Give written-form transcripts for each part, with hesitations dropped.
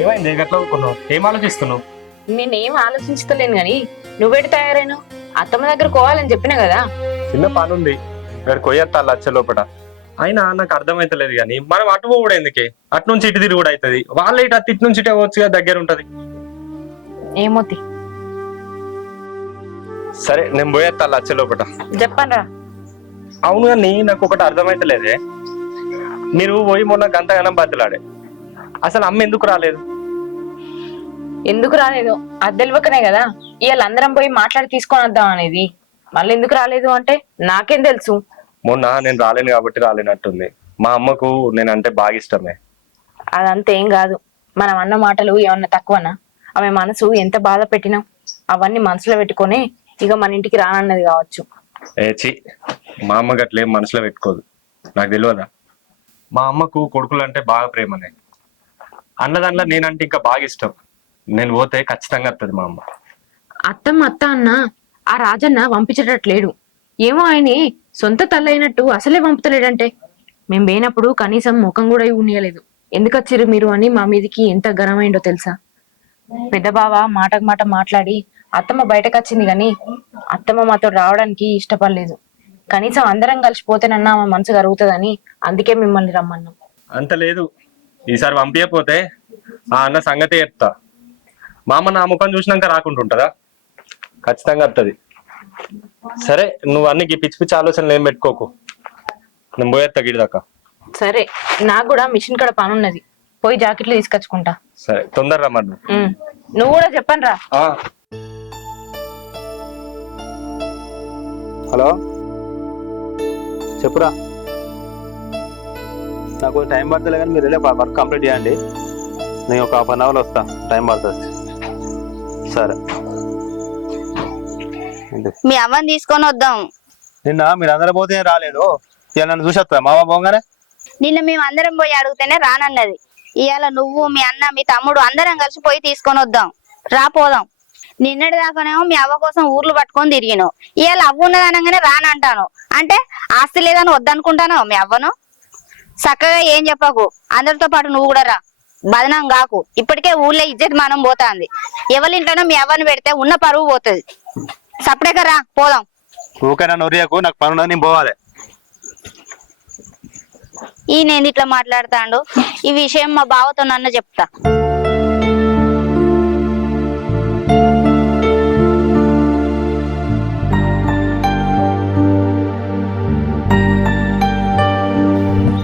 ఏమైంది గట్లా ఊరుకున్నావు? ఏం ఆలోచిస్తున్నావు? నేనేం ఆలోచించలేను గాని నువ్వేటి తయారైనావు? అత్తమ్మ దగ్గర పోవాలని చెప్పినా కదా. చిన్న పని ఉంది, ఇక్కడ కొయ్యత్తా లచ్చ లోపల. అయినా నాకు అర్థమైతలేదు కానీ మనం అటు పోవడం ఎందుకే? అటు నుంచి ఇటు తిరిగి కూడా అవుతుంది. వాళ్ళ ఇటు అటు ఇటు నుంచి ఇటే వచ్చి దగ్గర ఉంటది. ఏమోతి సరే నేను పోయేస్తా లచ్చ లోపల. చెప్పనరా. అవును కానీ నాకు ఒకటి అర్థమైతలేదే. మీరు పోయి మొన్న గంటగానం బద్దలాడే, అసలు అమ్మ ఎందుకు రాలేదు? ఎందుకు రాలేదు అది తెలియకనే కదా ఇవాళ అందరం పోయి మాట్లాడి తీసుకొని వద్దాం అనేది. మళ్ళీ ఎందుకు రాలేదు అంటే నాకేం తెలుసు. మొన్న నేను రాలేను కాబట్టి రాలేనట్టుంది. మా అమ్మకు నేనంటే బాగా ఇష్టమే. అదంతా ఏం కాదు. మనం అన్న మాటలు ఏమన్నా తక్కువనా? ఆమె మనసు ఎంత బాధ పెట్టినాం అవన్నీ మనసులో పెట్టుకొని ఇక మన ఇంటికి రానన్నది కావచ్చు. ఏచి, మా అమ్మ గట్లేం మనసులో పెట్టుకోదు, నాకు తెలియదా? మా అమ్మకు కొడుకులు అంటే బాగా ప్రేమనే. అన్నదాంట్లో నేనంటే ఇంకా బాగా ఇష్టం. నేను పోతే ఖచ్చితంగా వస్తుంది మా అమ్మ. అత్తమ్మ అత్త అన్న ఆ రాజన్న పంపించేటట్లేడు. ఏమో ఆయనే సొంత తల్లైనట్టు అసలే పంపుతలేడంటే. మేం పోయినప్పుడు కనీసం ముఖం కూడా ఉన్నియలేదు. ఎందుకు వచ్చిర్రు మీరు అని మా మీదికి ఎంత గరమైండో తెలుసా. పెద్ద బావ మాటకు మాట మాట్లాడి అత్తమ్మ బయటకు వచ్చింది గాని అత్తమ్మ మాతో రావడానికి ఇష్టపడలేదు. కనీసం అందరం కలిసిపోతేనన్నా మా మనసు కరుగుతుందని అందుకే మిమ్మల్ని రమ్మన్నాం. అంత లేదు, ఈసారి పంపించకపోతే ఆ అన్న సంగతే చెప్తా. మా అమ్మ నా ముఖం చూసినాక రాకుంటుంటదా? ఖచ్చితంగా వస్తుంది. సరే నువ్వు అన్ని పిచ్చి పిచ్చి ఆలోచనలు ఏం పెట్టుకోకు, నేను పోయేస్తా గిడిదాకా. సరే, నాకు కూడా మిషన్ కాడ పని ఉన్నది, పోయి జాకెట్లు తీసుకొచ్చుకుంటా. సరే తొందర రమ్మను. నువ్వు కూడా చెప్పను రా. హలో చెప్పురా. నాకు టైం పడుతుంది కానీ మీరు వెళ్ళే వర్క్ కంప్లీట్ చేయండి. నేను ఒక 1/2 అవర్లో వస్తా, టైం పడుతుంది. సరే మీ అవ్వని తీసుకొని వద్దాం. నిన్న మీరు అందరూ పోతే రాలేదు, ఇవాళ నన్ను చూసి వస్తా మామ పోగానే. నిన్న మేము అందరం పోయి అడిగితేనే రానన్నది. ఇవాళ నువ్వు మీ అన్న మీ తమ్ముడు అందరం కలిసి పోయి తీసుకొని వద్దాం, రాపోదాం. నిన్నటి దాకానేమో మీ అవ్వ కోసం ఊర్లు పట్టుకొని తిరిగినావు, ఇవాళ అవ్వ ఉన్నది అనగానే రానంటాను. అంటే ఆస్తి లేదని వద్దనుకుంటాను మీ అవ్వను. చక్కగా ఏం చెప్పకు, అందరితో పాటు నువ్వు కూడా రా, బదనం కాకు. ఇప్పటికే ఊళ్ళో ఇజ్జత్ మనం పోతాంది. ఎవరింట్లోనో మీ అవ్వని పెడితే ఉన్న పరువు పోతుంది. సపరేట్గా రా, పోదాం. ఊకైనా నొరియకు, నాకు పని ఉన్నది, నేను పోవాలి. ఈయన ఇట్లా మాట్లాడతాడు. ఈ విషయం మా బావతో నన్ను చెప్తా.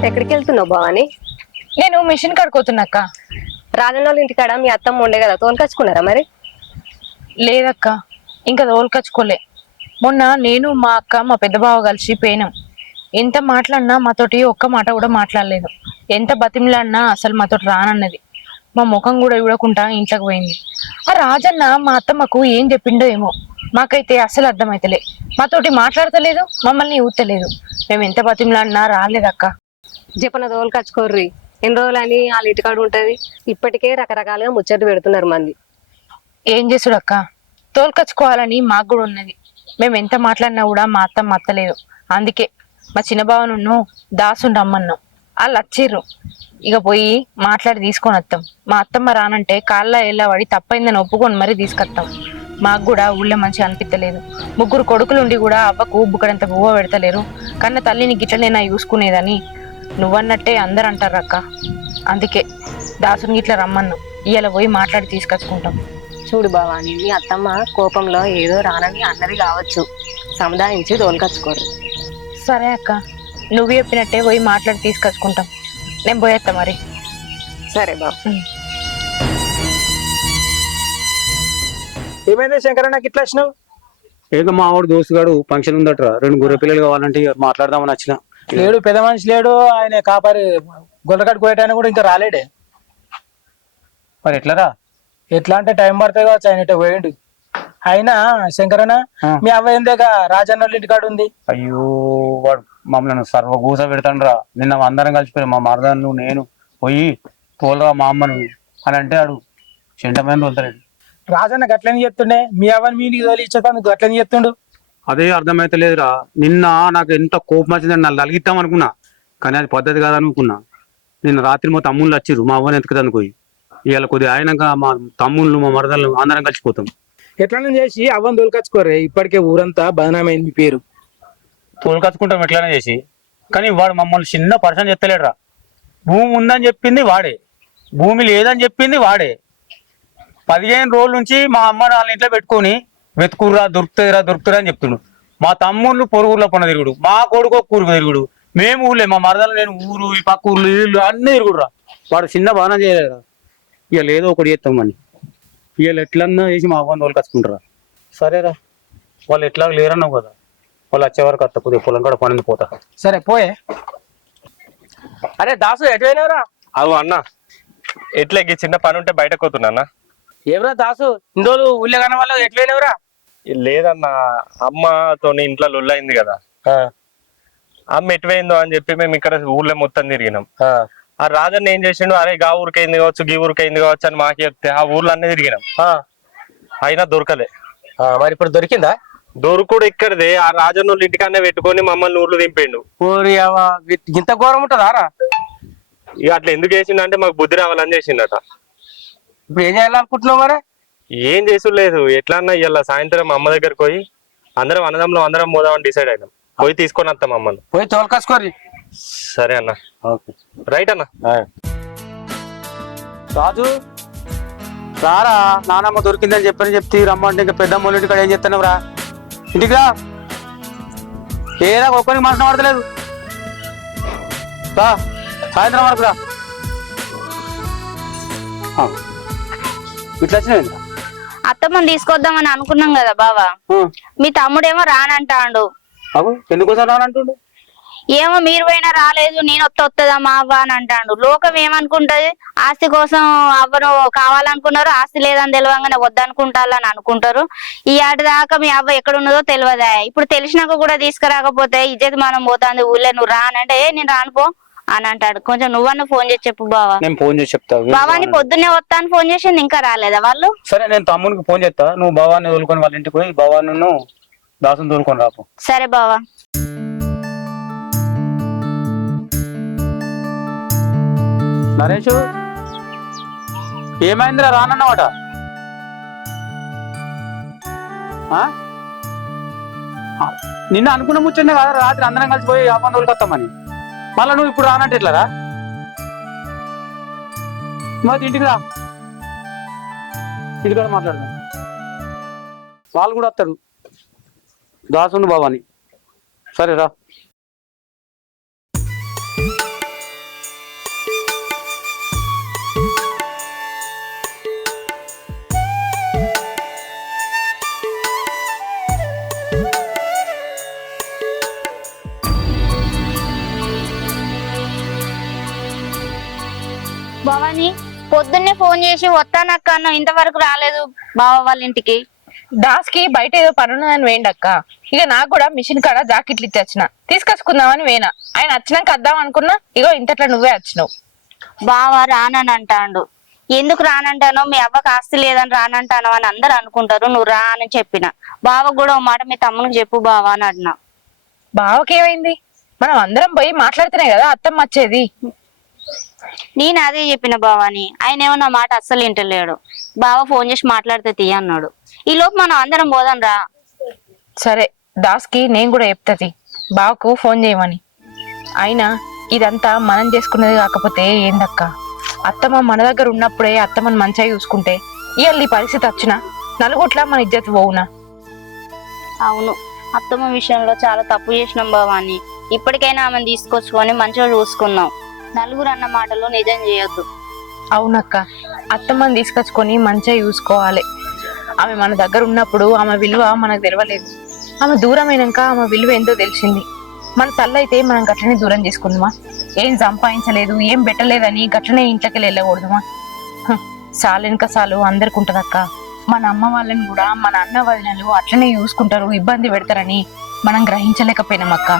ఎక్కడికి వెళ్తున్నావు బావని? నేను మిషన్ కడుకోతున్నాక్క. రాజన్నోళ్ళ ఇంటికాడ మీ అత్తమ్మ ఉండే కదా, తోలుకొచ్చుకున్నారా మరి? లేదక్క, ఇంకా తోలుకొచ్చుకోలే. మొన్న నేను మా అక్క మా పెద్ద బావ కలిసి పోయినాం. ఎంత మాట్లాడినా మాతోటి ఒక్క మాట కూడా మాట్లాడలేదు. ఎంత బతిమిలాడినా అసలు మాతోటి రానన్నది. మా ముఖం కూడా చూడకుండా ఇంట్లోకి పోయింది. ఆ రాజన్న మా అత్తమ్మకు ఏం చెప్పిండో ఏమో, మాకైతే అసలు అర్థమైతలే. మాతోటి మాట్లాడతలేదు, మమ్మల్ని ఊతలేదు. మేము ఎంత బతిమిలాడినా రాలేదక్క. చెప్పన తోలుకొచ్చుకోర్రి, ఎన్ని రోజులు అని వాళ్ళ ఇంటికాడ ఉంటది. ఇప్పటికే రకరకాలుగా ముచ్చట్లు పెడుతున్నారు మంది. ఏం చేసుడక్క, తోలుకొచ్చుకోవాలని మాకు కూడా ఉన్నది. మేము ఎంత మాట్లాడినా కూడా మా అత్తమ్మ అత్తలేదు. అందుకే మా చిన్నబావను దాసుని రమ్మన్నాం. వాళ్ళు వచ్చిర్రు. ఇక పోయి మాట్లాడి తీసుకొని వస్తాం. మా అత్తమ్మ రానంటే కాళ్ళ ఎలా పడి తప్పైందని ఒప్పుకొని మరీ తీసుకొస్తాం. మాకు కూడా ఊళ్ళో మంచిగా అనిపించలేదు. 3 కొడుకులుండి కూడా అవ్వకు బుక్కడంత బువ్వ పెడతలేరు. కన్న తల్లిని గిట్లనేనా చూసుకునేదని నువ్వన్నట్టే అందరు అంటారు అక్క. అందుకే దాసుని గిట్ల రమ్మన్నాం. ఇవాళ పోయి మాట్లాడి తీసుకొచ్చుకుంటాం. చూడు బావాని, మీ అత్తమ్మ కోపంలో ఏదో రానని అన్నది కావచ్చు, సముదాయించి తోలుకొచ్చుకోరు. సరే అక్క, నువ్వు చెప్పినట్టే పోయి మాట్లాడి తీసుకొచ్చుకుంటాం. నేను పోయేస్తా మరి. సరే బాబు. ఏమైంది శంకర్, నాకు ఇట్లా వచ్చినావు? ఏదో మా ఆవిడ దోస్తుగాడు ఫంక్షన్ ఉందట్రా, 2 గొర్రె పిల్లలు కావాలంటే మాట్లాడదామని వచ్చిన. లేడు, పెద్ద మనిషి లేడు. ఆయన కాపరి గొల్లకాడు కోయటానికి కూడా ఇంకా రాలేడే. మరి ఎట్లరా? ఎట్లా అంటే టైం పడుతుంది కావచ్చు, ఆయన ఇటు పోయిండు. అయినా శంకరన్న, మీ అవ్వ ఏందేగా రాజన్న ఇంటికాడు ఉంది. అయ్యో, వాడు మమ్మల్ని సర్వ గూస పెడతాండ్రా. నిన్న అందరం కలిసిపోయి మా మరదను నేను పోయి తోలురా మా అమ్మను అని అంటే ఆడు చెంటమైన తోలుతాడు. రాజన్న గట్లని చెప్తుండే, మీ అవ్వని మీ ఇంటికి తోలి ఇచ్చేతాను గట్లని చెప్తుండు. అదే అర్థమైతలేదురా. నిన్న నాకు ఎంత కోపం వచ్చిందని నన్ను తలిగిద్దాం అనుకున్నా, కానీ అది పద్ధతి కాదనుకున్నా. నిన్న రాత్రి మా తమ్ముళ్ళు వచ్చిర్రు మా అవ్వని ఎత్తుకుతాను పోయి. ఇవాళ కొద్దిగా ఆయనక మా తమ్ముళ్ళు మా మరదళ్ళు అందరం కలిసిపోతాం. ఎట్లనే చేసి అవ్వని తోలుకొచ్చుకోరే, ఇప్పటికే ఊరంతా బదనామైంది మీ పేరు. తోలుకచ్చుకుంటాం ఎట్లనే చేసి, కానీ వాడు మమ్మల్ని చిన్న పర్సన్ చెప్తలేడురా. భూమి ఉందని చెప్పింది వాడే, భూమి లేదని చెప్పింది వాడే. 15 రోజుల నుంచి మా అమ్మ వాళ్ళ ఇంట్లో పెట్టుకొని వెతుకుర్రా దొరుకుతారా అని చెప్తుండు. మా తమ్ముళ్ళు పొరుగుర్లో పన్న తిరుగుడు, మా కొడుకు కూరుకు తిరుగుడు, మేము ఊళ్ళే మా మరదలు నేను ఊరు ఈ పక్క ఊర్లు వీళ్ళు అన్నీ తిరుగుడురా. వాడు చిన్న బాగా చేయలేదురా. ఇవాళ ఏదో ఒకటి చేస్తాం అని ఇవాళ ఎట్లన్నా చేసి మా అవ్వని తోలుకొచ్చుకుంటారా. సరేరా, వాళ్ళు ఎట్లా లేరన్నావు కదా, వాళ్ళు వచ్చే వరకు అత్త కొద్దిగా పొలం కూడా పని పోతా. సరే పోయే. అరే దాసు ఎటువైనవరా? అవు అన్న, ఎట్లా ఈ చిన్న పని ఉంటే బయటకు పోతున్నా. ఎవరా దాసు, ఇన్ని రోజులు ఊళ్ళో కన్నా వాళ్ళు ఎటువైనవరా? లేదన్నా, అమ్మతోని ఇంట్లో లొల్లైంది కదా, అమ్మ ఎటువైందో అని చెప్పి మేము ఇక్కడ ఊళ్ళో మొత్తం తిరిగినాం. ఆ రాజన్న ఏం చేసిండు, అరే గా ఊరికైంది కావచ్చు గీ ఊరికైంది కావచ్చు అని మాకు చెప్తే ఆ ఊర్లో అన్నీ తిరిగినాం, అయినా దొరకలే. మరి ఇప్పుడు దొరికిందా? దొరుకుడు ఇక్కడదే, ఆ రాజన్న వాళ్ళ ఇంటికన్నా పెట్టుకొని మమ్మల్ని ఊర్లో దింపిండు. ఇంత ఘోరం ఉంటుందా రా? ఇక అట్లా ఎందుకు చేసిండు అంటే మాకు బుద్ధి రావాలని చేసిండట. ఇప్పుడు ఏం చేయాలనుకుంటున్నావు మరి? ఏం చేసులేదు, ఎట్లా అన్నా ఇవాళ సాయంత్రం అమ్మ దగ్గరకు పోయి అందరం అన్నదమ్ములు అందరం పోదామని డిసైడ్ అయినాం. పోయి తీసుకొని వస్తాం అమ్మను. పోయి తోలుకొచ్చుకోరి. సరే అన్న, రైట్ అన్న. రాజు రారా, నానమ్మ దొరికిందని చెప్తే రమ్మంటే ఇంకా పెద్దమ్మ ఇంటికి ఏం చెప్తున్నావు రా? ఇంటికి రా, ఏదా ఒక్కరికి మనసు పడతలేదు. రా సాయంత్రం వరకు రా. ఇట్లా వచ్చినాయి. అత్తమ్మని తీసుకొద్దామని అనుకున్నాం కదా బావా, మీ తమ్ముడేమో రానంటాడు. అవు ఎందుకోసం రానంటుండు? ఏమో మీరు పోయినా రాలేదు, నేను వస్తుందా మా అవ్వ అని అంటాడు. లోకం ఏమనుకుంటది, ఆస్తి కోసం అవ్వను కావాలనుకున్నారు, ఆస్తి లేదని తెలియగానే వద్దనుకుంటారని అనుకుంటారు. ఈ ఆట దాకా మీ అవ్వ ఎక్కడున్నదో తెలియదా. ఇప్పుడు తెలిసినాక కూడా తీసుకురాకపోతే ఇజ్జత్ మనం పోతుంది ఊళ్ళో. నువ్వు రానంటే నేను రానుపో అని అంటాడు. కొంచెం నువ్వన్న ఫోన్ చేసి చెప్పు బావా. నేను ఫోన్ చేసి చెప్తా. బావాని పొద్దున్నే వస్తాను ఫోన్ చేసింది, ఇంకా రాలేదా వాళ్ళు? సరే నేను తమ్మునికి ఫోన్ చేస్తా, నువ్వు బావాన్ని తోలుకొని వాళ్ళ ఇంటికి పోయి బావాను దాసుని తోలుకొని రాపు. సరే బావా. నరేష్ ఏమైందిరా రానన్నమాట? నిన్న అనుకున్న ముచ్చండి కదా రాత్రి అందరం కలిసిపోయి వ్యాపారం తోలుకొస్తామని, మళ్ళీ నువ్వు ఇప్పుడు రానంటే ఎట్లారా? మరి ఇంటికి రా, ఇంటికాడ మాట్లాడదాం. వాళ్ళు కూడా వస్తారు, దాసుని బాబాని. సరే రా. భవాని పొద్దున్నే ఫోన్ చేసి వస్తానక్క అన్న, ఇంతవరకు రాలేదు బావ వాళ్ళ ఇంటికి. దాస్ కి బయట ఏదో పని ఉన్నదని వేయండక్క. ఇక నాకు కూడా మిషన్ కాడ జాకెట్లు ఇచ్చి వచ్చిన, తీసుకొచ్చుకుందామని వేనా. ఆయన వచ్చినాక వద్దాం అనుకున్నా, ఇగో ఇంతట్లా నువ్వే వచ్చినావు. బావ రానని అంటాడు. ఎందుకు రానంటానో, మీ అవ్వకు ఆస్తి లేదని రానంటాను అని అందరు అనుకుంటారు. నువ్వు రా అని చెప్పిన. బావకు కూడా ఓ మాట మీ తమ్మునికి చెప్పు బావా అని అడినా. బావకేమైంది? మనం అందరం పోయి మాట్లాడుతున్నాయి కదా అత్తమ్మ వచ్చేది. నేను అదే చెప్పిన బావాని, ఆయన ఏమో నా మాట అస్సలు వింటలేడు. బావ ఫోన్ చేసి మాట్లాడితే తీయ అన్నాడు. ఈ లోపు మనం అందరం పోదాం రా. సరే దాస్కి నేను కూడా చెప్తాది బావకు ఫోన్ చేయమని. అయినా ఇదంతా మనం చేసుకున్నది కాకపోతే ఏందక్క, అత్తమ్మ మన దగ్గర ఉన్నప్పుడే అత్తమ్మని మంచిగా చూసుకుంటే ఇవాళ ఈ పరిస్థితి వచ్చినా నలుగుట్లా మన ఇజ్జత్ పోవునా? అవును, అత్తమ్మ విషయంలో చాలా తప్పు చేసినాం బావాని. ఇప్పటికైనా ఆమెను తీసుకొచ్చుకొని మంచిగా చూసుకున్నాం. నలుగురు అన్న మాటలు నిజం చేయొద్దు. అవునక్క, అత్తమ్మని తీసుకొచ్చుకొని మంచిగా చూసుకోవాలి. ఆమె మన దగ్గర ఉన్నప్పుడు ఆమె విలువ మనకు తెలియలేదు. ఆమె దూరమైనాక ఆమె విలువ ఏంటో తెలిసింది. మన తల్లైతే మనం గట్లనే దూరం చేసుకుందామా? ఏం సంపాదించలేదు, ఏం పెట్టలేదని గట్లనే ఇంట్లోకి వెళ్ళకూడదుమా? సాలెనక సాలు అందరికి ఉంటదక్క. మన అమ్మ వాళ్ళని కూడా మన అన్న వదినలు అట్లనే చూసుకుంటారు, ఇబ్బంది పెడతారని మనం గ్రహించలేకపోయినాం అక్క.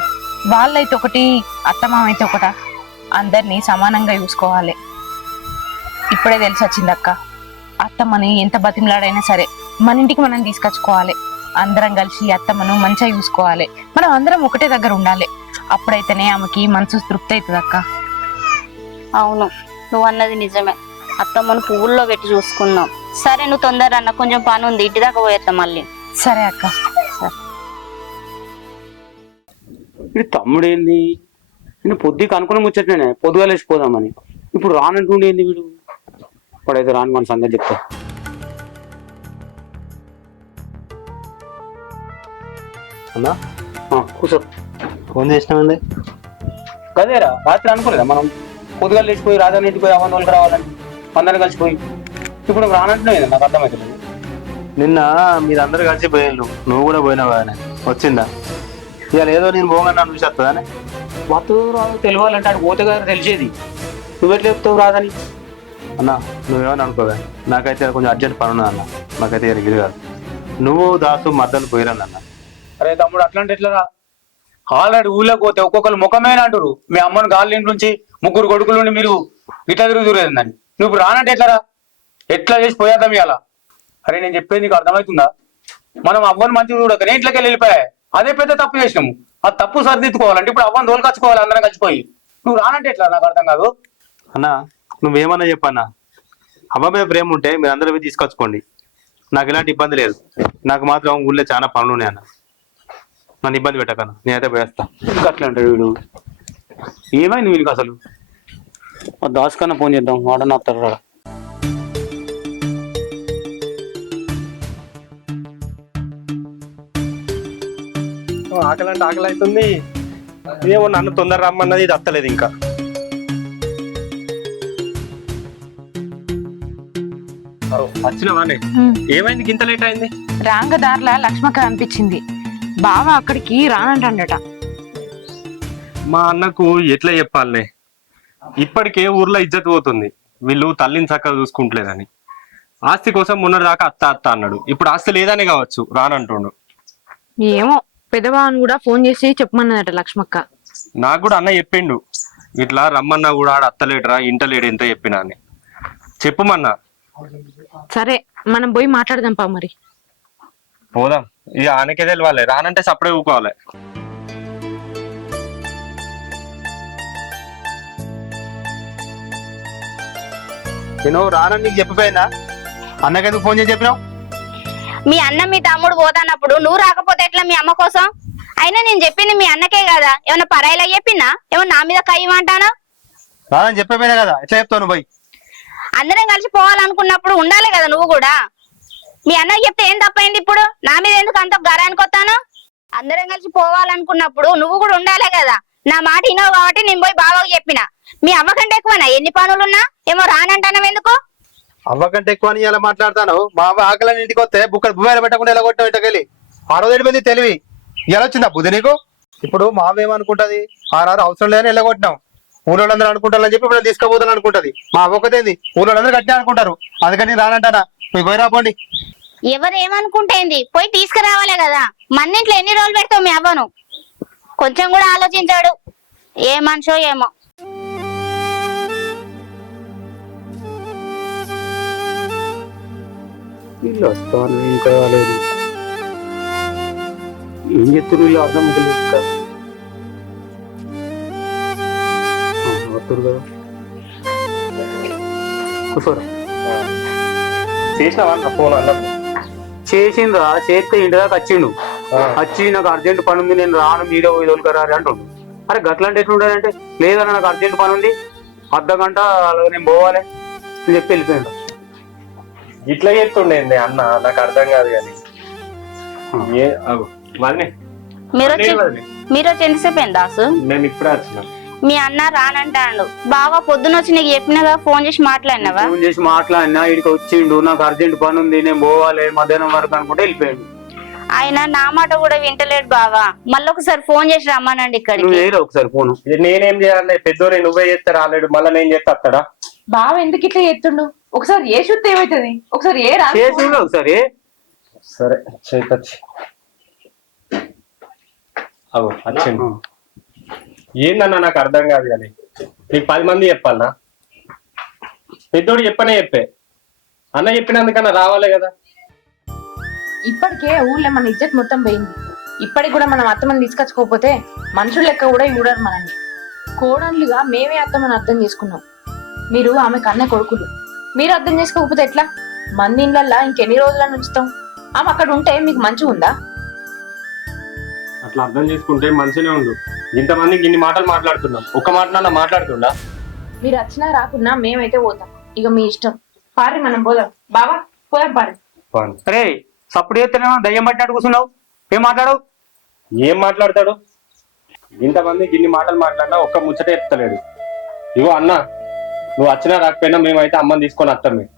వాళ్ళైతే ఒకటి, అత్తమామైతే ఒకట, అందరినీ సమానంగా చూసుకోవాలి. ఇప్పుడే తెలిసి వచ్చింది అక్క, అత్తమ్మని ఎంత బతిమలాడైనా సరే మన ఇంటికి మనం తీసుకొచ్చుకోవాలి. అందరం కలిసి అత్తమ్మను మంచిగా చూసుకోవాలి. మనం అందరం ఒకటే దగ్గర ఉండాలి. అప్పుడైతేనే ఆమెకి మనసు తృప్తి అవుతుంది అక్క. అవును, నువ్వు అన్నది నిజమే. అత్తమ్మను పువ్వుల్లో పెట్టి చూసుకుందాం. సరే నువ్వు తొందర అన్న, కొంచెం పని ఉంది, ఇంటి దాకా పోయేస్తా మళ్ళీ. సరే అక్క. ఇది తమ్ముడు ఏంది, నేను పొద్దుకి అనుకుని ముచ్చట్నే పొద్దుగా లేచిపోదామని, ఇప్పుడు రానంటుండేంది వీడు. ఇప్పుడైతే రాను మన సంగతి చెప్తా. అన్నా కూర్చో. ఫోన్ చేసినామండి. కదేరా రాత్రి అనుకోలేదా మనం పొద్దుగా లేచిపోయి రాజాని ఇంటికి పోయి అవన్నీ వాళ్ళకి రావాలని అందరం కలిసిపోయి, ఇప్పుడు రానంటున్నావు, నాకు అర్థమవుతుంది. నిన్న మీరందరూ కలిసి పోయిన్లు, నువ్వు కూడా పోయినావు కానీ వచ్చిందా? ఇవాళ ఏదో నేను పోగానే చూసి వస్తుందని. వస్తువు రాదు తెలియాలంటే అటు పోతే కదా తెలిసేది. నువ్వెట్లా చెప్తావు రాదని? అన్నా నువ్వేమని అనుకోవా, నాకైతే కొంచెం అర్జెంట్ పని ఉన్నది అన్న, నాకైతే ఇది కాదు. నువ్వు దాసు మద్దలు పోయిరన్న. అరే తమ్ముడు అట్లాంటి ఎట్లా? ఆల్రెడీ ఊళ్ళోకి పోతే ఒక్కొక్కరు ముఖమేనా అంటారు. మీ అమ్మని గాలి ఇంటి నుంచి 3 కొడుకుల నుండి మీరు ఇట్లా తిరుగుతురేందని. నువ్వు రానంటే ఎట్లరా? ఎట్లా చేసి పోయేద్దాం ఇవాళ? అరే నేను చెప్పేది నీకు అర్థమవుతుందా? మనం అవ్వని మంచిగా చూడక ఇంట్లోకి వెళ్ళిపోయా, అదే పెద్ద తప్పు చేసినాము. ఆ తప్పు సరిదిద్దుకోవాలంటే ఇప్పుడు అవ్వని తోలుకొచ్చుకోవాలి అందరం కలిసిపోయి. నువ్వు రానంటే ఎట్లా? నాకు అర్థం కాదు. అన్నా నువ్వేమన్నా చెప్పన్నా, అమ్మ ప్రేమ ఉంటే మీరు అందరూ పోయి తీసుకొచ్చుకోండి, నాకు ఎలాంటి ఇబ్బంది లేదు. నాకు మాత్రం ఊళ్ళో చాలా పనులు ఉన్నాయి అన్న, నన్ను ఇబ్బంది పెట్టకన్నా, నేనైతే పోయేస్తా. ఇంకా అట్లా అంటాడు వీడు. ఏమైంది వీనికి అసలు? దాస్ కన్నా ఫోన్ చేద్దాం, వాడని వస్తాడు రా. ఆకలి అంటే ఆకలి అవుతుంది, ఏమో నన్ను తొందర రమ్మన్నది, ఇది అత్తలేదు ఇంకా. వచ్చినవానే? ఏమైంది ఇంత లేట్ అయింది? రాంగదార్ల లక్ష్మక్క అనిపించింది, బావ అక్కడికి రానంటాడట. మా అన్నకు ఎట్లా చెప్పాలనే, ఇప్పటికే ఊర్లో ఇజ్జత్ పోతుంది, వీళ్ళు తల్లిని చక్కగా చూసుకుంటలేదని. ఆస్తి కోసం మొన్నటిదాకా అత్త అత్త అన్నాడు, ఇప్పుడు ఆస్తి లేదనే కావచ్చు రానంటుండు. ఏమో పెద్దబావని కూడా ఫోన్ చేసి చెప్పమన్నదట లక్ష్మక్క. నాకు కూడా అన్న చెప్పిండు, ఇట్లా రమ్మన్నా కూడా ఆడ అత్తలేడురా ఇంటలేడు ఎంత చెప్పినా అని చెప్పమన్నా. సరే మనం పోయి మాట్లాడదాం పా మరి. పోదాం, ఇక ఆనకే తెలియాలి, రానంటే సపడే ఊకోవాలి. నేను రానని నీకు చెప్పిపోయినా, అన్నకెందుకు ఫోన్ చేసి చెప్పినావు? మీ అన్న మీ తమ్ముడు పోతానప్పుడు నువ్వు రాకపోతే ఎట్లా మీ అమ్మ కోసం? అయినా నేను చెప్పింది మీ అన్నకే కదా, ఏమన్నా పరాయిలా చెప్పినా? ఏమన్నా నా మీద కయ్యమంటానా? రానని చెప్పిపోయినా కదా, ఎట్లా చెప్తావు నువ్వు? అందరం కలిసి పోవాలనుకున్నప్పుడు ఉండాలి కదా నువ్వు కూడా. మీ అన్నకి చెప్తే ఏం తప్పైంది? ఇప్పుడు నా మీద ఎందుకు అంత గరానికి వస్తాను? అందరం కలిసి పోవాలనుకున్నప్పుడు నువ్వు కూడా ఉండాలే కదా. నా మాట వినవు కాబట్టి నేను పోయి బావకు చెప్పిన. మీ అవ్వకంటే ఎక్కువనా ఎన్ని పనులున్నా? ఏమో రానంటానం ఎందుకు? అవ్వకంటే ఎక్కువ అని ఇలా మాట్లాడతాను. మా అవ్వ ఆకలని ఇంటికి వస్తే బుక్కలు బువ్వాయిలు పెట్టకుండా ఎలా కొట్టావు ఇంటికెళ్ళి? ఆ రోజు ఎడిపోయింది తెలివి, ఎలా వచ్చిందా బుద్ధి నీకు? ఇప్పుడు మా అవ్వ ఏమనుకుంటది, ఆరారు అవసరం లేదని వెళ్ళగొట్టినాం, ఊళ్ళోళ్ళందరూ అనుకుంటారని చెప్పి ఇప్పుడు తీసుకుపోతాను అనుకుంటది. మా అవ్వ ఒకటేంది, ఊళ్ళోళ్ళందరూ గట్టిగా అనుకుంటారు, అందుకని రానంటానా. మీకు పోయి రాపోండి. ఎవరు ఏమనుకుంటేంది, పోయి తీసుకురావాలే కదా. మన్నింట్లో ఎన్ని రోజులు పెడతావు మీ అవ్వను? కొంచెం కూడా ఆలోచించాడు, ఏ మనిషో ఏమో. వీళ్ళు వస్తాను ఇంకా రాలేదు, ఏం చెప్తారు వీళ్ళు అర్థం తెలియదు. వస్తారు కదా, కూర్చోరా. చేసినావా ఫోన్ అన్న? చేసిండ్రా, చేస్తే ఇంటి దాకా వచ్చిండు. వచ్చి నాకు అర్జెంట్ పని ఉంది, నేను రాను, మీరే వదలుకరారు అంటుండు. అరే గట్లంటే ఎట్లుంటారంటే, లేదన్న నాకు అర్జెంట్ పని ఉంది, అర్ధగంట నేను పోవాలి అని చెప్పి వెళ్ళిపోయాడు. ఇట్లా చెప్తుండే అన్న, నాకు అర్థం కాదు కానీ. మీరు వచ్చి ఎంతసేపు అయింది దాసు? నేను ఇప్పుడే వచ్చిన. మీ అన్న రానంటాడు. బాగా పొద్దున వచ్చి నీకు చెప్పినగా, ఫోన్ చేసి మాట్లాడినావా? ఫోన్ చేసి మాట్లాడినా, ఇక్కడికి వచ్చిండు, నాకు అర్జెంట్ పని ఉంది, నేను పోవాలి మధ్యాహ్నం వరకు అనుకుంటే వెళ్ళిపోయాడు. ఆయన నా మాట కూడా వింటలేడు బావా. మళ్ళీ ఒకసారి ఫోన్ చేసి రమ్మానండి ఇక్కడికి. ఒకసారి ఫోన్ నేనేం చేయాలి? పెద్దోని నువ్వే చేస్తే రాలేడు, మళ్ళీ నేను చేస్తే అత్తడా? బావ ఎందుకు ఇట్లా చేస్తుండు? ఒకసారి ఏ శుద్ధి ఏమవుతుంది, ఒకసారి ఏ రా. ఒకసారి సరే చేతొచ్చి అవు వచ్చిండు. ఏందన్నా నాకు అర్థం కాదు కానీ, నీకు 10 మంది చెప్పాలనా? పెద్దోడు చెప్పనే చెప్పే, అన్న చెప్పినందుకన్నా రావాలే కదా. ఇప్పటికే ఊళ్ళో మన ఇజ్జత్ మొత్తం పోయింది. ఇప్పటికి కూడా మనం అత్తమని తీసుకొచ్చుకోకపోతే మనుషుల లెక్క కూడా చూడరు మనల్ని. కోడన్లుగా మేమే అత్తమని అర్థం చేసుకున్నాం, మీరు ఆమె కన్న కొడుకులు. మీరు అర్థం చేసుకోకపోతే ఎట్లా? మంది ఇళ్ళల్లా ఇంకెన్ని రోజులని ఉంచుతాం? ఆమె అక్కడ ఉంటే మీకు మంచిగా ఉందా? అట్లా అర్థం చేసుకుంటే మంచిగానే ఉండు. ఇంతమందికి ఇన్ని మాటలు మాట్లాడుతున్నాం, ఒక్క మాట మాట్లాడుతుండా? మీరు వచ్చినా రాకున్నా మేమైతే పోతాం. ఇక మీ ఇష్టం. పారి మనం పోదాం. బావా పోదాం పారి. అరే సప్పుడు చేస్తేనేమో దయ్యం పట్టినట్టు కూర్చున్నావు, ఏం మాట్లాడవు? ఏం మాట్లాడతాడు? ఇంతమందికి ఇన్ని మాటలు మాట్లాడినా ఒక్క ముచ్చట చెప్తలేడు. ఇగో అన్న, నువ్వు వచ్చినా రాకపోయినా మేమైతే అమ్మని తీసుకొని వస్తాం. మేము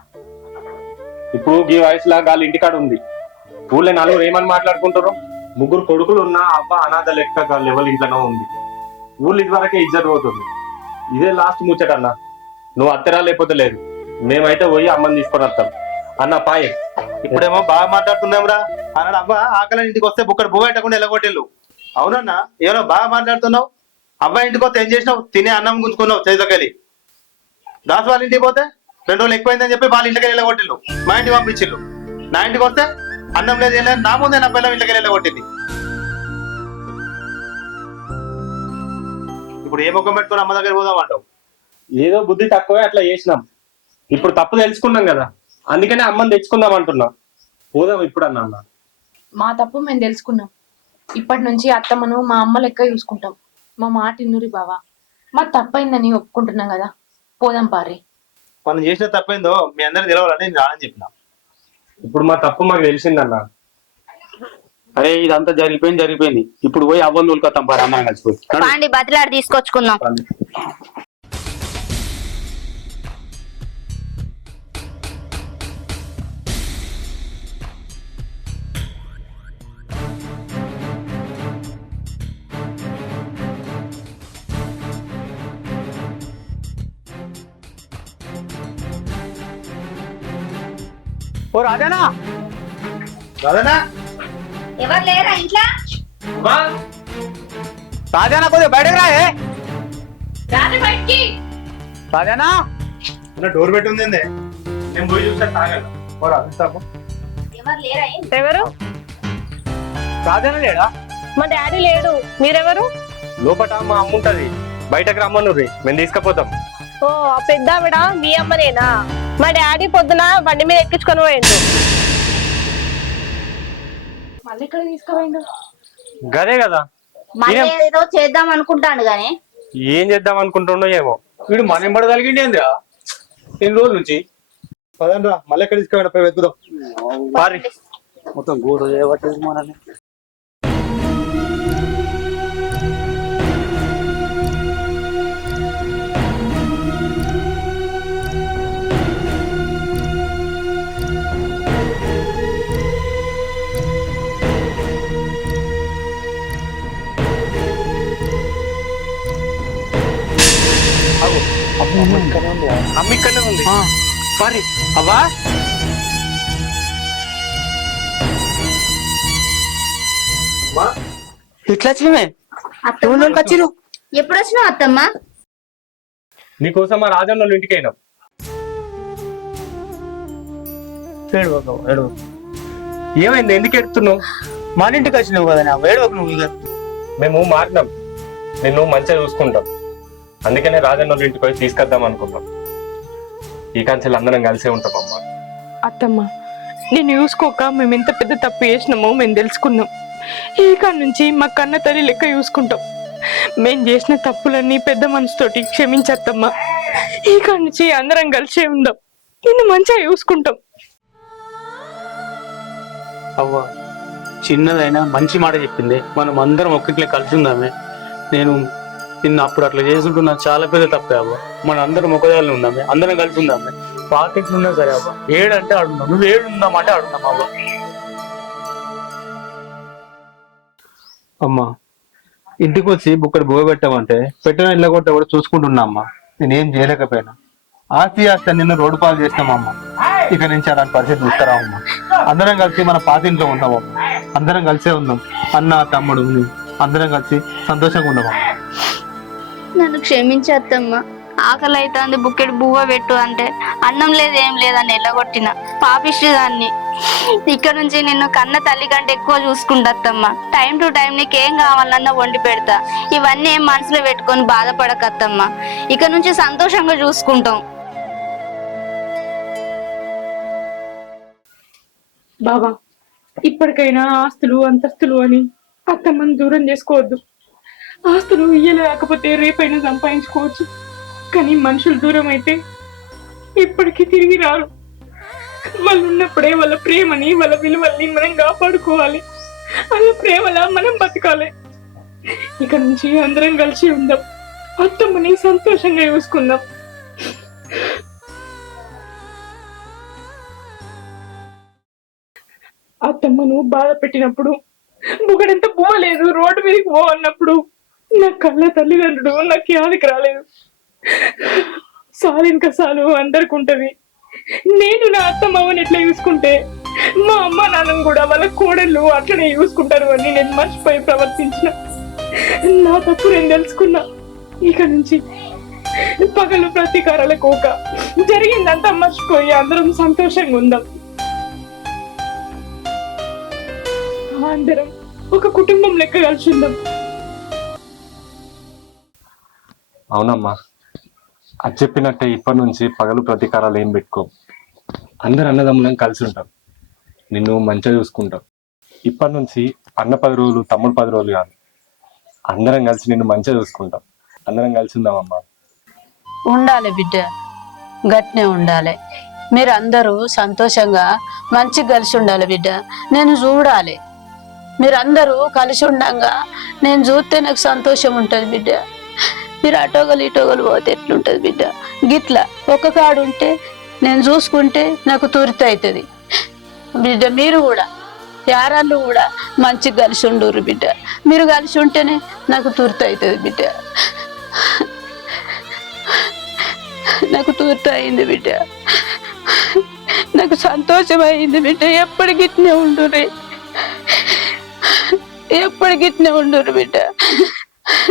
ఇప్పుడు ఈ వయసులో గాలి ఇంటికాడ ఉంది. ఊళ్ళో నలుగురు ఏమని మాట్లాడుకుంటారు? 3 కొడుకులు ఉన్నా అవ్వ అనాథ లెక్క గాలి ఎవరి ఇంట్లోనో ఉంది. ఊళ్ళు ఇదివరకే ఇజ్జత్ పోతుంది. ఇదే లాస్ట్ ముచ్చట అన్న. నువ్వు అత్తరా లేకపోతే లేదు, మేమైతే పోయి అమ్మని తీసుకొని వస్తాం అన్న. పాయే ఇప్పుడేమో బాగా మాట్లాడుతున్నాంరా అన్నాడు. అవ్వ ఆకలి ఇంటికి వస్తే బుక్కడు బువ్వ పెట్టకుండా ఎల్లగొట్టేళ్ళు. అవునన్నా, ఏమో బాగా మాట్లాడుతున్నావు. అబ్బాయి ఇంటికి వస్తే ఏం చేసినావు? తినే అన్నం గుంజుకున్నావు చేతిలోకెళ్ళి. దాసు వాళ్ళ ఇంటికి పోతే 2 రోజులు ఎక్కువైందని చెప్పి వాళ్ళ ఇంటికి వెళ్ళగొట్టిల్లు, మా ఇంటికి పంపించిల్లు. నా ఇంటికి వస్తే అన్నం లేదు ఏం లేదు, నా ముందే నా పిల్లల ఇంటికి వెళ్ళగొట్టింది. ఇప్పుడు ఏ ముఖం పెట్టుకుని అమ్మ దగ్గర పోదాం అంటావు? ఏదో బుద్ధి తక్కువే అట్లా చేసినాం. ఇప్పుడు తప్పు తెలుసుకున్నాం కదా, అందుకనే అమ్మని తెచ్చుకుందాం అంటున్నా. పోదాం ఇప్పుడు అన్న. మా తప్పు మేము తెలుసుకున్నాం. ఇప్పటి నుంచి అత్తమ్మను మా అమ్మ లెక్క చూసుకుంటాం. మా మాట ఇన్నురి బావా. మా తప్పైందని ఒప్పుకుంటున్నాం కదా, పోదాం పారి. మనం చేసిన తప్పైందో మీ అందరికి తెలవాలని నేను రానని చెప్పిన. ఇప్పుడు మా తప్పు మాకు తెలిసిందన్న. అరే ఇదంతా జరిగిపోయింది. ఇప్పుడు పోయి అవ్వని తోలుకొస్తాం పారి, అమ్మాయి కలిసిపోయి. పాండి బతిలాడి తీసుకొచ్చుకుందాం. ఓ రాజానా, రాదనా ఎవరు లేరా ఇంట్లో? రాజానా కొద్దిగా బయటకు రాయే. బయటికి రాజానా డోర్ పెట్టి ఉంది. నేను పోయి చూస్తే తాగల. ఎవరు లేరా? ఎవరు? రాజానా లేడా? మా డాడీ లేడు. మీరెవరు? లోపట మా అమ్మ ఉంటది, బయటకు రమ్మనుర్రి, మేము తీసుకుపోతాం. ఓ ఆ పెద్ద ఆవిడ మీ అమ్మనేనా? మా డాడీ పొద్దున బండి మీద ఎక్కించుకొని పోయిండు. మళ్ళీ ఇక్కడ తీసుకుపోయిండు. గదే కదా, మళ్ళీ ఏదో చేద్దాం అనుకుంటాను గానీ ఏం చేద్దాం అనుకుంటుండో ఏమో. వీడు మన ఎంబడి కలిగిండి ఏంద్రా ఎన్ని రోజుల నుంచి? పదండ్రా, మళ్ళీ ఎక్కడ తీసుకెళ్ళి పోయి వెతుకుదాం. పారి. మొత్తం గోడ చేయబట్టేది మనల్ని. అమ్మ ఇక్కడనే ఉంది. పారి అవ్వా. ఇట్లా వచ్చినమే వచ్చిరు. ఎప్పుడు వచ్చినావు అత్తమ్మ? నీకోసం మా రాజన్న వాళ్ళ ఇంటికి అయినాం. ఏమైంది, ఎందుకు ఎడుతున్నావు? మన ఇంటికి వచ్చినావు కదా, వేడవకు నువ్వు. ఇక మేము మారినాం, నిన్ను మంచిగా చూసుకుంటాం. అందుకనే రాజన్న వాళ్ళ ఇంటికి పోయి తీసుకొద్దాం అనుకున్నాం. ఈ కాంచెలు అందరం కలిసే ఉంటాం. అమ్మ అత్తమ్మ, నేను చూసుకోక మేము ఎంత పెద్ద తప్పు చేసినామో మేము తెలుసుకున్నాం. ఈ కాడ నుంచి మా కన్న తల్లి లెక్క చూసుకుంటాం. మేము చేసిన తప్పులన్నీ పెద్ద మనసుతోటి క్షమించత్తమ్మ. ఈ కాడ నుంచి అందరం కలిసే ఉందాం, నిన్ను మంచిగా చూసుకుంటాం. అవ్వ చిన్నదైనా మంచి మాట చెప్పింది. మనం అందరం ఒక్కట్లే కలిసి ఉందామే. నేను నిన్ను అప్పుడు అట్లా చేసుకుంటున్నా, చాలా పెద్ద తప్పే అవ్వ. మన అందరం ఒకదాళ్ళు ఉందామే, అందరం కలిసి ఉందామే. పార్టీలు ఉన్నా సరే అవ్వ, ఏడంటే ఆడుందాం, నువ్వు ఏడు ఉందామంటే ఆడుందాం అవ్వ. అమ్మా ఇంటికి వచ్చి బుక్కడు బువ్వ పెట్టామంటే పెట్టిన ఇళ్ళ కొట్ట కూడా చూసుకుంటున్నా అమ్మా. నేనేం చేయలేకపోయినా. ఆస్తి నిన్ను రోడ్డు పాలు చేసినామమ్మా. ఇక నుంచి అలాంటి పరిస్థితి చూస్తారా అమ్మా? అందరం కలిసి మన పాతింట్లో ఉన్నామమ్మా. అందరం కలిసే ఉందాం. అన్న తమ్ముడు అందరం కలిసి సంతోషంగా ఉన్నామమ్మా. నన్ను క్షమించత్తమ్మ. ఆకలి అవుతుంది, బుక్కెడు బువ్వ పెట్టు అంటే అన్నం లేదు ఏం లేదని ఎల్లగొట్టిన పాపిష్టి దాన్ని. ఇక్కడ నుంచి నిన్ను కన్న తల్లి కంటే ఎక్కువ చూసుకుంటత్తమ్మ. టైం టు టైం నీకేం కావాలన్నా వండి పెడతా. ఇవన్నీ ఏం మనసులో పెట్టుకొని బాధపడకత్తమ్మ. ఇక నుంచి సంతోషంగా చూసుకుంటాం. బాబా ఇప్పటికైనా ఆస్తులు అంతస్తులు అని అత్తమ్మని దూరం చేసుకోవద్దు. ఆస్తులు ఇయ్యలేకపోతే రేపైనా సంపాదించుకోవచ్చు, కానీ మనుషులు దూరం అయితే ఇప్పటికీ తిరిగి రారు. వాళ్ళు ఉన్నప్పుడే వాళ్ళ ప్రేమని వాళ్ళ విలువల్ని మనం కాపాడుకోవాలి. వాళ్ళ ప్రేమలా మనం బతకాలి. ఇక నుంచి అందరం కలిసి ఉందాం, అత్తమ్మని సంతోషంగా చూసుకుందాం. అత్తమ్మను బాధ పెట్టినప్పుడు బుగడంతా పోలేదు, రోడ్డు మీదకి పో అన్నప్పుడు నా కళ్ళ తల్లిదండ్రుడు నాకు యాదికి రాలేదు. సాలు ఇంకా సాలు అందరికి ఉంటది. నేను నా అత్తమ్మని ఎట్లా చూసుకుంటే మా అమ్మ నాన్నను కూడా వాళ్ళ కోడళ్ళు అట్లనే చూసుకుంటారు అని నేను మర్చిపోయి ప్రవర్తించిన. నా తప్పు నేను తెలుసుకున్నా. ఇక నుంచి పగలు ప్రతీకారాలకు ఒక జరిగిందంతా మర్చిపోయి అందరం సంతోషంగా ఉందాం. అందరం ఒక కుటుంబం లెక్క కలిసి ఉందాం. అవునమ్మా, అది చెప్పినట్టే ఇప్పటి నుంచి పగలు ప్రతీకారాలు ఏం పెట్టుకో. అందరు అన్నదమ్ములం కలిసి ఉంటాం, నిన్ను మంచిగా చూసుకుంటాం. ఇప్పటి నుంచి అన్న 10 రోజులు తమ్ముడు 10 రోజులు కాదు, అందరం కలిసి నిన్ను మంచిగా చూసుకుంటాం. అందరం కలిసి ఉందామమ్మా. ఉండాలి బిడ్డ, గట్నే ఉండాలి. మీరు అందరూ సంతోషంగా మంచి కలిసి ఉండాలి బిడ్డ. నేను చూడాలి మీరు అందరూ కలిసి ఉండంగా, నేను చూస్తే నాకు సంతోషం ఉంటుంది బిడ్డ. మీరు అటోగలు ఇటోగలు పోతే ఎట్లుంటది బిడ్డ? గిట్లా ఒక్క కాడు ఉంటే నేను చూసుకుంటే నాకు తూరిత అవుతుంది బిడ్డ. మీరు కూడా యారాళ్ళు కూడా మంచిగా కలిసి ఉండరు బిడ్డ. మీరు కలిసి ఉంటేనే నాకు తూరిత అవుతుంది బిడ్డ. నాకు తూరిత అయింది బిడ్డ, నాకు సంతోషం అయింది బిడ్డ. ఎప్పటికిట్నే ఉండురే, ఎప్పటికిట్నే ఉండురు బిడ్డ.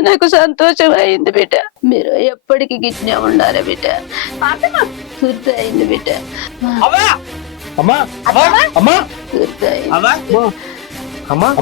నాకు సంతోషం అయింది బిడ్డ. మీరు ఎప్పటికి గిట్నే ఉండాలి బిడ్డ. తూరిత అయింది బిడ్డ, తూరిత అమ్మా